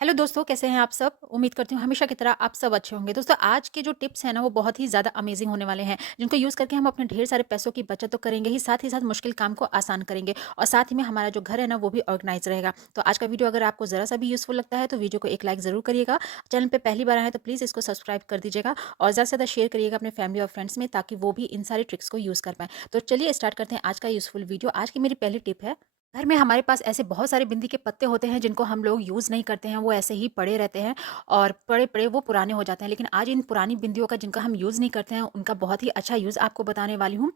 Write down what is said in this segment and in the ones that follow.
Hello दोस्तों, कैसे हैं आप सब? उम्मीद करती हूँ हमेशा की तरह आप सब अच्छे होंगे। दोस्तों, आज के जो टिप्स हैं ना वो बहुत ही ज़्यादा अमेजिंग होने वाले हैं, जिनको यूज़ करके हम अपने ढेर सारे पैसों की बचत तो करेंगे ही साथ मुश्किल काम को आसान करेंगे और साथ ही में हमारा जो घर है ना वो भी ऑर्गेनाइज़ रहेगा। तो आज का वीडियो अगर आपको ज़रा-सा भी यूज़फुल लगता है तो वीडियो को एक लाइक ज़रूर करिएगा। चैनल पे पहली बार आए हैं तो प्लीज़ इसको सब्सक्राइब कर दीजिएगा और ज़्यादा से ज़्यादा शेयर करिएगा अपने फैमिली और फ्रेंड्स में, ताकि वो भी इन सारी ट्रिक्स को यूज़ कर पाएँ। तो चलिए स्टार्ट करते हैं आज का यूज़फुल वीडियो। आज की मेरी पहली टिप है, घर में हमारे पास ऐसे बहुत सारे बिंदी के पत्ते होते हैं जिनको हम लोग यूज़ नहीं करते हैं, वो ऐसे ही पड़े रहते हैं और पड़े-पड़े वो पुराने हो जाते हैं। लेकिन आज इन पुरानी बिंदियों का जिनका हम यूज़ नहीं करते हैं, उनका बहुत ही अच्छा यूज़ आपको बताने वाली हूँ।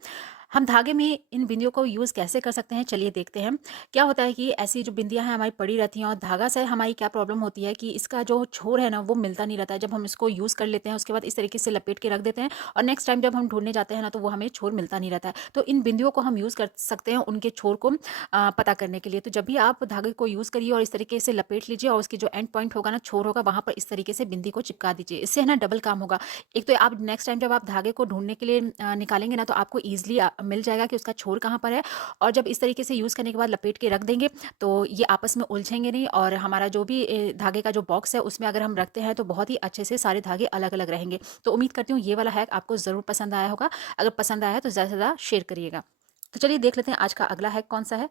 हम धागे में इन बिंदियों को यूज़ कैसे कर सकते हैं, चलिए देखते हैं। क्या होता है कि ऐसी जो बिंदियाँ हैं हमारी पड़ी रहती हैं और धागा से हमारी क्या प्रॉब्लम होती है कि इसका जो छोर है ना वो मिलता नहीं रहता है। जब हम इसको यूज़ कर लेते हैं उसके बाद इस तरीके से लपेट के रख देते हैं और नेक्स्ट टाइम जब हम ढूँढने जाते हैं ना तो वो हमें छोर मिलता नहीं रहता है। तो इन बिंदियों को हम यूज़ कर सकते हैं उनके छोर को पता करने के लिए। तो जब भी आप धागे को यूज़ करिए और इस तरीके से लपेट लीजिए और उसकी जो एंड पॉइंट होगा ना, छोर होगा, वहाँ पर इस तरीके से बिंदी को चिपका दीजिए। इससे है ना डबल काम होगा। एक तो आप नेक्स्ट टाइम जब आप धागे को ढूँढने के लिए निकालेंगे ना तो आपको ईज़िली मिल जाएगा कि उसका छोर कहाँ पर है। और जब इस तरीके से यूज़ करने के बाद लपेट के रख देंगे तो ये आपस में उलझेंगे नहीं और हमारा जो भी धागे का जो बॉक्स है उसमें अगर हम रखते हैं तो बहुत ही अच्छे से सारे धागे अलग-अलग रहेंगे। तो उम्मीद करती हूँ ये वाला हैक आपको ज़रूर पसंद आया होगा। अगर पसंद आया है तो ज़्यादा से ज़्यादा शेयर करिएगा। तो चलिए देख लेते हैं आज का अगला हैक कौन-सा है।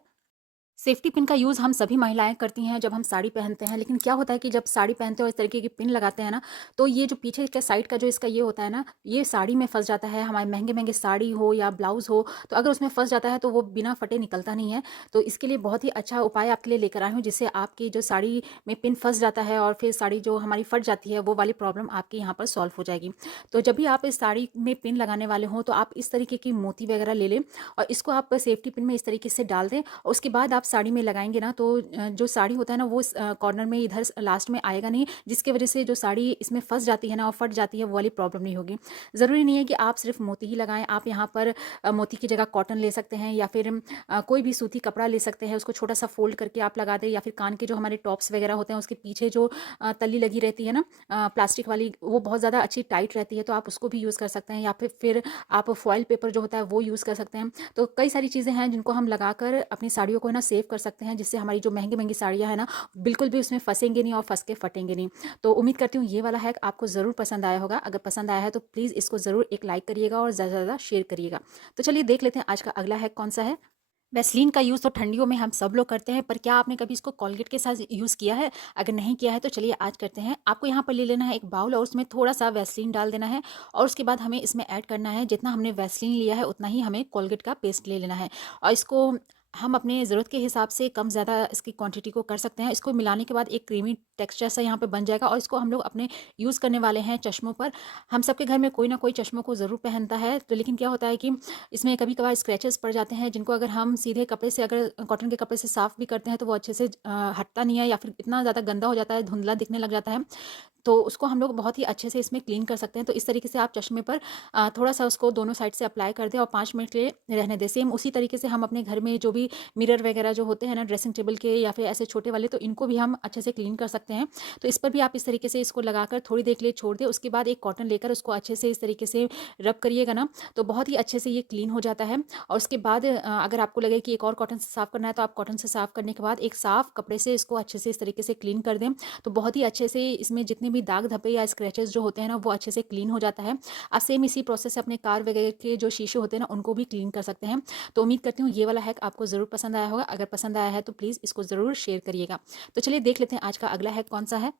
सेफ्टी पिन का यूज़ हम सभी महिलाएँ करती हैं जब हम साड़ी पहनते हैं, लेकिन क्या होता है कि जब साड़ी पहनते हो इस तरीके की पिन लगाते हैं ना, तो ये जो पीछे का साइड का जो इसका ये होता है ना, ये साड़ी में फँस जाता है। हमारे महँगे-महँगे साड़ी हो या ब्लाउज़ हो, तो अगर उसमें फँस जाता है तो वो बिना फटे निकलता नहीं है। तो इसके लिए बहुत ही अच्छा उपाय आपके लिए लेकर आई हूँ, जिससे आपकी जो साड़ी में पिन फँस जाता है और फिर साड़ी जो हमारी फट जाती है, वो वाली प्रॉब्लम आपकी यहाँ पर सॉल्व हो जाएगी। तो जब भी आप इस साड़ी में पिन लगाने वाले हों, तो आप इस तरीके की मोती वगैरह ले लें और इसको आप सेफ्टी पिन में इस तरीके से डाल दें और उसके बाद आप साड़ी में लगाएँगे ना तो जो साड़ी होता है ना वो कॉर्नर में इधर लास्ट में आएगा नहीं, जिसकी वज़ह से जो साड़ी इसमें फँस जाती है ना और फट जाती है, वो वाली प्रॉब्लम नहीं होगी। ज़रूरी नहीं है कि आप सिर्फ़ मोती ही लगाएँ, आप यहाँ पर मोती की जगह कॉटन ले सकते हैं या फिर कोई भी सूती कपड़ा ले सकते हैं, उसको छोटा-सा फ़ोल्ड करके आप लगा दें या फिर कान के जो हमारे टॉप्स वग़ैरह होते हैं उसके पीछे जो तली लगी रहती है ना प्लास्टिक वाली, वो बहुत ज़्यादा अच्छी टाइट रहती है, तो आप उसको भी यूज़ कर सकते हैं या फिर आप फॉइल पेपर जो होता है वो यूज़ कर सकते हैं। तो कई सारी चीज़ें हैं जिनको हम लगाकर अपनी साड़ियों को है ना सेव कर सकते हैं, जिससे हमारी जो महँगी-महँगी साड़ियाँ हैं ना, बिल्कुल भी उसमें फँसेंगी नहीं और फँस के फटेंगे नहीं। तो उम्मीद करती हूँ ये वाला हैक आपको ज़रूर पसंद आया होगा। अगर पसंद आया है तो प्लीज़ इसको ज़रूर एक लाइक करिएगा और ज़्यादा से ज़्यादा शेयर करिएगा। तो चलिए देख लेते हैं आज का अगला हैक कौन-सा है। वैसलीन का यूज़ तो ठंडियों में हम सब लोग करते हैं, पर क्या आपने कभी इसको कोलगेट के साथ यूज़ किया है? अगर नहीं किया है तो चलिए आज करते हैं। आपको यहाँ पर ले लेना है एक बाउल और उसमें थोड़ा-सा वैसलीन डाल देना है और उसके बाद हमें इसमें ऐड करना है, जितना हमने वैसलीन लिया है उतना ही हमें कोलगेट का पेस्ट ले लेना है और इसको हम अपने ज़रूरत के हिसाब से कम-ज़्यादा इसकी क्वांटिटी को कर सकते हैं। इसको मिलाने के बाद एक क्रीमी टेक्सचर सा यहाँ पे बन जाएगा और इसको हम लोग अपने यूज़ करने वाले हैं चश्मों पर। हम सबके घर में कोई ना कोई चश्मों को ज़रूर पहनता है, तो लेकिन क्या होता है कि इसमें कभी-कभार स्क्रैचेस पड़ जाते हैं, जिनको अगर हम सीधे कपड़े से, अगर कॉटन के कपड़े से साफ़ भी करते हैं तो वो अच्छे से हटता नहीं है या फिर इतना ज़्यादा गंदा हो जाता है, धुंधला दिखने लग जाता है। तो उसको हम लोग बहुत ही अच्छे से इसमें क्लीन कर सकते हैं। तो इस तरीके से आप चश्मे पर थोड़ा-सा उसको दोनों साइड से अप्लाई कर दें और 5 मिनट के लिए रहने दें। सेम उसी तरीके से हम अपने घर में जो भी मिरर वगैरह जो होते हैं ना ड्रेसिंग टेबल के या फिर ऐसे छोटे वाले, तो इनको भी हम अच्छे से क्लीन कर सकते हैं। तो इस पर भी आप इस तरीके से इसको लगाकर थोड़ी देर के लिए छोड़ दें। उसके बाद एक कॉटन लेकर उसको अच्छे से इस तरीके से रब करिएगा ना, तो बहुत ही अच्छे से ये क्लीन हो जाता है। और उसके बाद अगर आपको लगे कि एक और कॉटन से साफ़ करना है, तो आप कॉटन से साफ़ करने के बाद एक साफ़ कपड़े से इसको अच्छे से इस तरीके से क्लीन कर दें। तो बहुत ही अच्छे से इसमें जितने भी दाग धब्बे या स्क्रैचेस जो होते हैं ना वो अच्छे से क्लीन हो जाता है। आप सेम इसी प्रोसेस से अपने कार वगैरह के जो शीशे होते हैं ना उनको भी क्लीन कर सकते हैं। तो उम्मीद करती हूँ ये वाला हैक आपको ज़रूर पसंद आया होगा। अगर पसंद आया है तो प्लीज़ इसको ज़रूर शेयर करिएगा। तो चलिए देख लेते हैं आज का अगला हैक कौन सा है।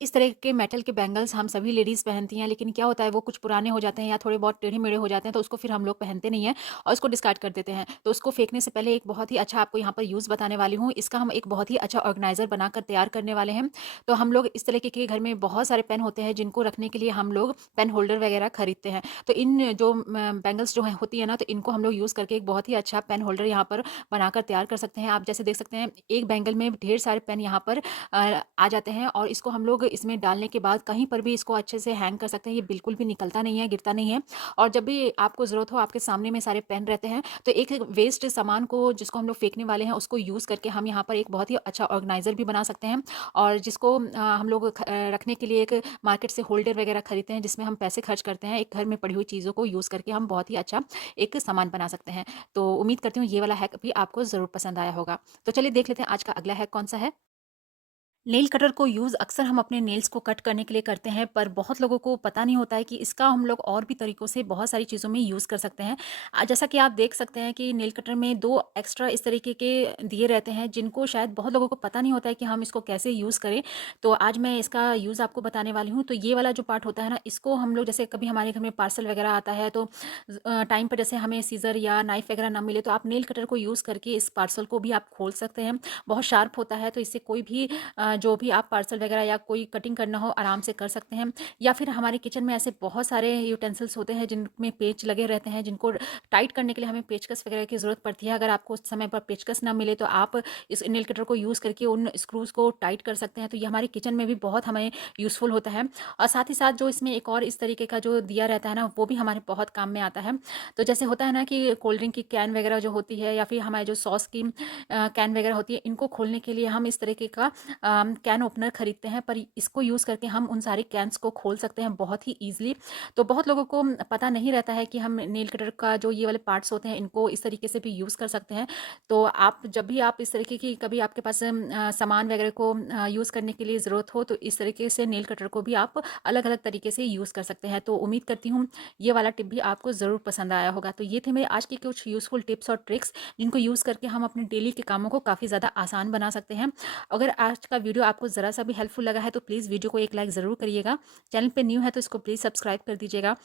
इस तरह के मेटल के बैंगल्स हम सभी लेडीज़ पहनती हैं, लेकिन क्या होता है वो कुछ पुराने हो जाते हैं या थोड़े बहुत टेढ़े-मेढ़े हो जाते हैं, तो उसको फिर हम लोग पहनते नहीं हैं और उसको डिस्कार्ड कर देते हैं। तो उसको फेंकने से पहले एक बहुत ही अच्छा आपको यहाँ पर यूज़ बताने वाली हूँ। इसका हम एक बहुत ही अच्छा ऑर्गेनाइज़र बनाकर तैयार करने वाले हैं। तो हम लोग इस तरीके के घर में बहुत सारे पेन होते हैं जिनको रखने के लिए हम लोग पेन होल्डर वगैरह खरीदते हैं। तो इन जो बैंगल्स जो हैं होती है ना, तो इनको हम लोग यूज़ करके एक बहुत ही अच्छा पेन होल्डर यहाँ पर बनाकर तैयार कर सकते हैं। आप जैसे देख सकते हैं एक बैंगल में ढेर सारे पेन यहाँ पर आ जाते हैं और इसको हम लोग इसमें डालने के बाद कहीं पर भी इसको अच्छे से हैंग कर सकते हैं। ये बिल्कुल भी निकलता नहीं है, गिरता नहीं है और जब भी आपको ज़रूरत हो आपके सामने में सारे पेन रहते हैं, तो एक वेस्ट सामान को जिसको हम लोग फेंकने वाले हैं उसको यूज़ करके हम यहाँ पर एक बहुत ही अच्छा ऑर्गेनाइज़र भी बना सकते हैं और जिसको हम लोग रखने के लिए एक मार्केट से होल्डर वगैरह खरीदते हैं जिसमें हम पैसे खर्च करते हैं। एक घर में पड़ी हुई चीज़ों को यूज़ करके हम बहुत ही अच्छा एक सामान बना सकते हैं। तो उम्मीद करती हूँ ये वाला हैक भी आपको ज़रूर पसंद आया होगा। तो चलिए देख लेते हैं आज का अगला हैक कौन सा है। नेल कटर को यूज़ अक्सर हम अपने नेल्स को कट करने के लिए करते हैं, पर बहुत लोगों को पता नहीं होता है कि इसका हम लोग और भी तरीकों से बहुत सारी चीज़ों में यूज़ कर सकते हैं। जैसा कि आप देख सकते हैं कि नेल कटर में 2 एक्स्ट्रा इस तरीके के दिए रहते हैं, जिनको शायद बहुत लोगों को पता नहीं होता है कि हम इसको कैसे यूज़ करें। तो आज मैं इसका यूज़ आपको बताने वाली हूँ। तो ये वाला जो पार्ट होता है ना, इसको हम लोग जैसे कभी हमारे घर में पार्सल वगैरह आता है, तो टाइम पर जैसे हमें सीज़र या नाइफ़ वगैरह ना मिले, तो आप नेल कटर को यूज़ करके इस पार्सल को भी आप खोल सकते हैं। बहुत शार्प होता है, तो इससे कोई भी जो भी आप पार्सल वगैरह या कोई कटिंग करना हो आराम से कर सकते हैं। या फिर हमारे किचन में ऐसे बहुत सारे यूटेंसिल्स होते हैं जिनमें पेच लगे रहते हैं, जिनको टाइट करने के लिए हमें पेचकस वगैरह की ज़रूरत पड़ती है। अगर आपको उस समय पर पेचकस ना मिले, तो आप इस नेल कटर को यूज़ करके उन स्क्रूज़ को टाइट कर सकते हैं। तो ये हमारे किचन में भी बहुत हमें यूज़फुल होता है। और साथ ही साथ जो इसमें एक और इस तरीके का जो दिया रहता है ना, वो भी हमारे बहुत काम में आता है। तो जैसे होता है ना कि कोल्ड ड्रिंक की कैन वगैरह जो होती है, या फिर हमारे जो सॉस की कैन वगैरह होती है, इनको खोलने के लिए हम इस तरीके का कैन ओपनर खरीदते हैं, पर इसको यूज़ करके हम उन सारी कैन्स को खोल सकते हैं बहुत ही ईज़िली। तो बहुत लोगों को पता नहीं रहता है कि हम नेल कटर का जो ये वाले पार्ट्स होते हैं, इनको इस तरीके से भी यूज़ कर सकते हैं। तो आप जब भी आप इस तरीके की कभी आपके पास सामान वगैरह को यूज़ करने के लिए ज़रूरत हो, तो इस तरीके से नेल कटर को भी आप अलग-अलग तरीके से यूज़ कर सकते हैं। तो उम्मीद करती हूँ ये वाला टिप भी आपको ज़रूर पसंद आया होगा। तो ये थे मेरे आज के कुछ यूज़फुल टिप्स और ट्रिक्स, जिनको यूज़ करके हम अपने डेली के कामों को काफ़ी ज़्यादा आसान बना सकते हैं। अगर आज का वीडियो आपको ज़रा सा भी हेल्पफुल लगा है, तो प्लीज़ वीडियो को एक लाइक ज़रूर करिएगा। चैनल पे न्यू है तो इसको प्लीज़ सब्सक्राइब कर दीजिएगा।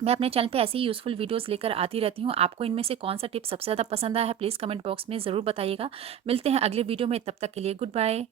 मैं अपने चैनल पे ऐसी ही यूज़फुल वीडियोज़ लेकर आती रहती हूँ। आपको इनमें से कौन-सा टिप सबसे ज़्यादा पसंद आया है, प्लीज़ कमेंट बॉक्स में ज़रूर बताइएगा। मिलते हैं अगले वीडियो में, तब तक के लिए गुड बाय।